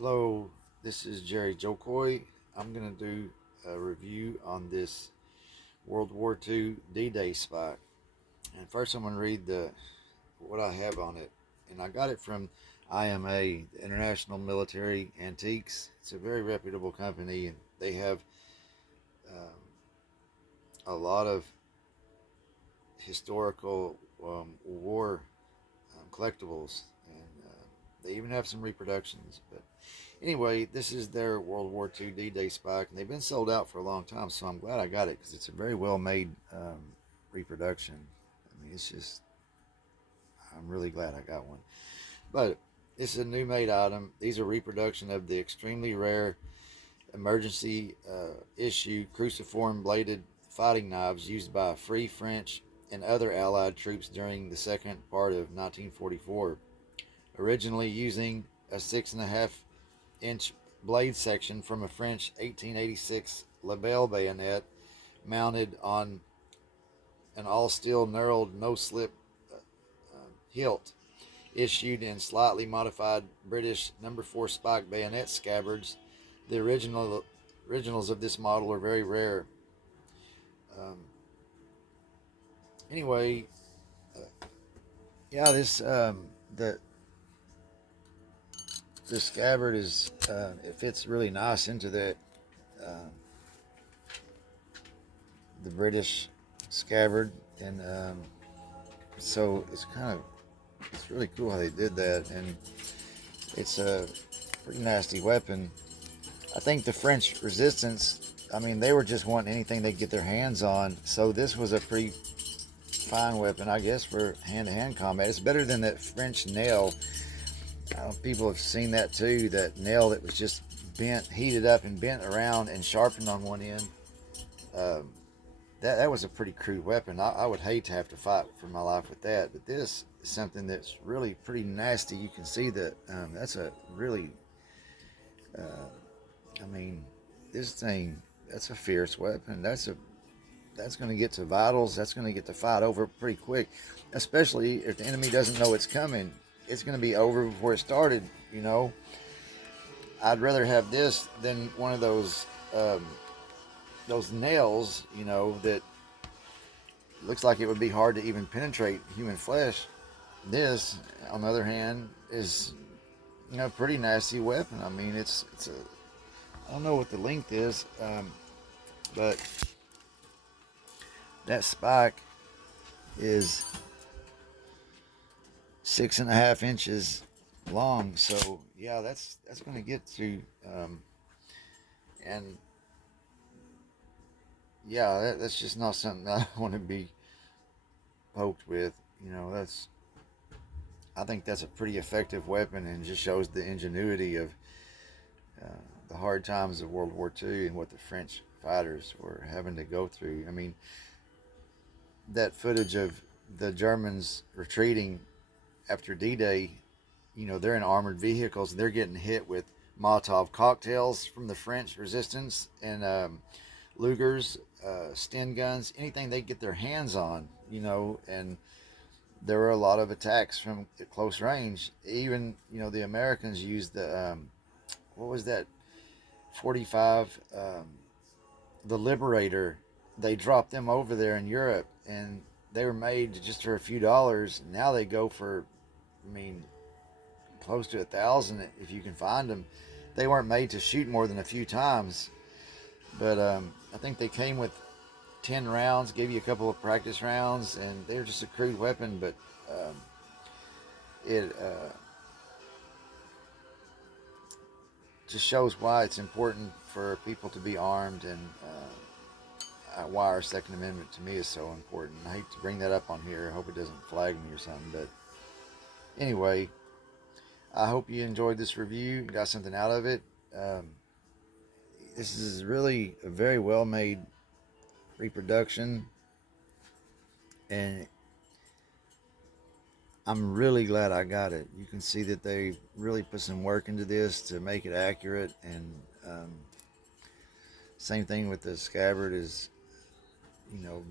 Hello, this is Jerry Jokoy. I'm going to do a review on this World War II D-Day Spike. And first I'm going to read what I have on it. And I got it from IMA, the International Military Antiques. It's a very reputable company, and they have a lot of historical war collectibles, and they even have some reproductions. But anyway, this is their World War II D-Day Spike, and they've been sold out for a long time, so I'm glad I got it because it's a very well-made reproduction. I mean, I'm really glad I got one. But this is a new made item. These are reproduction of the extremely rare emergency issue cruciform bladed fighting knives used by Free French and other Allied troops during the second part of 1944. Originally using a 6.5-inch blade section from a French 1886 LaBelle bayonet mounted on an all-steel knurled no-slip hilt, issued in slightly modified British No. 4 Spike bayonet scabbards. The originals of this model are very rare. Um, anyway, yeah, the scabbard is it fits really nice into uh, the British scabbard, and so it's really cool how they did that, and it's a pretty nasty weapon. I think the French resistance, I mean, they were just wanting anything they could get their hands on, so this was a pretty fine weapon, I guess, for hand-to-hand combat. It's better than that French nail. People have seen that too, that nail that was just bent, heated up and bent around and sharpened on one end. Um, that was a pretty crude weapon. I would hate to have to fight for my life with that, but this is something that's really pretty nasty. You can see that that's a really, I mean, this thing, that's a fierce weapon. That's going to get to vitals. That's going to get the fight over pretty quick, especially if the enemy doesn't know it's coming. It's going to be over before it started. You know, I'd rather have this than one of those nails. You know, that looks like it would be hard to even penetrate human flesh. This, on the other hand, is a pretty nasty weapon. I mean, it's a, I don't know what the length is, but that spike is 6.5 inches long. So yeah, that's going to get to, and yeah, that's just not something that I want to be poked with. I think that's a pretty effective weapon, and just shows the ingenuity of uh, the hard times of World War II and what the French fighters were having to go through. I mean, that footage of the Germans retreating after D-Day, they're in armored vehicles and they're getting hit with Molotov cocktails from the French resistance, and Lugers, Sten guns, anything they get their hands on, and there were a lot of attacks from close range. Even, the Americans used what was that, 45, the Liberator. They dropped them over there in Europe, and they were made just for a few dollars. Now they go for, I mean, close to 1,000 if you can find them. They weren't made to shoot more than a few times, but I think they came with 10 rounds, gave you a couple of practice rounds, and they were just a crude weapon, but it just shows why it's important for people to be armed, and why our Second Amendment to me is so important. I hate to bring that up on here. I hope it doesn't flag me or something, but anyway, I hope you enjoyed this review and got something out of it. This is really a very well made reproduction, and I'm really glad I got it. You can see that they really put some work into this to make it accurate, and same thing with the scabbard is,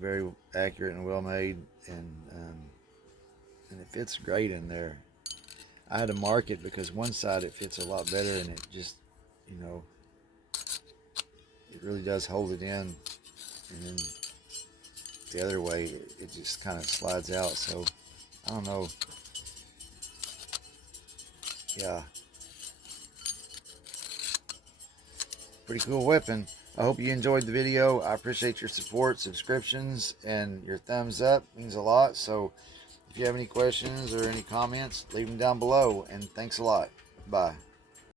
very accurate and well made, and it fits great in there. I had to mark it because one side it fits a lot better, and it just, you know, it really does hold it in, and then the other way it just kind of slides out. So I don't know. Yeah, pretty cool weapon. I hope you enjoyed the video. I appreciate your support, subscriptions, and your thumbs up. It means a lot. So if you have any questions or any comments, leave them down below. And thanks a lot. Bye.